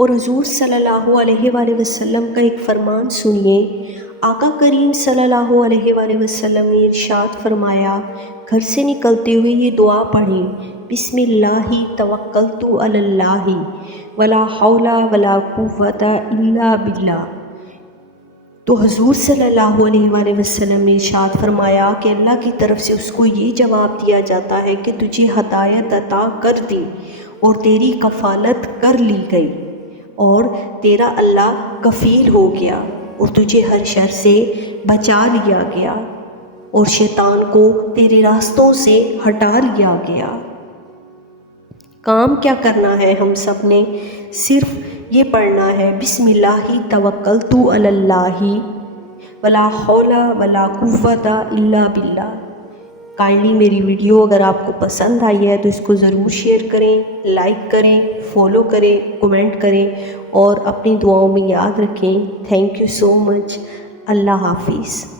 اور حضور صلی اللہ علیہ وآلہ وسلم کا ایک فرمان سنیے۔ آقا کریم صلی اللہ علیہ وآلہ وسلم نے ارشاد فرمایا، گھر سے نکلتے ہوئے یہ دعا پڑھیں، بسم اللہ توکلت علی اللہ ولا حول ولا قوت الا باللہ۔ تو حضور صلی اللہ علیہ وآلہ وسلم نے ارشاد فرمایا کہ اللہ کی طرف سے اس کو یہ جواب دیا جاتا ہے کہ تجھے ہدایت عطا کر دی اور تیری کفالت کر لی گئی اور تیرا اللہ کفیل ہو گیا اور تجھے ہر شر سے بچا لیا گیا اور شیطان کو تیرے راستوں سے ہٹا لیا گیا۔ کام کیا کرنا ہے ہم سب نے؟ صرف یہ پڑھنا ہے، بسم اللہ توکلت علی اللہ ولا حول ولا قوت الا باللہ۔ کائنڈلی میری ویڈیو اگر آپ کو پسند آئی ہے تو اس کو ضرور شیئر کریں، لائک کریں، فالو کریں، کمنٹ کریں اور اپنی دعاؤں میں یاد رکھیں۔ تھینک یو سو مچ۔ اللہ حافظ۔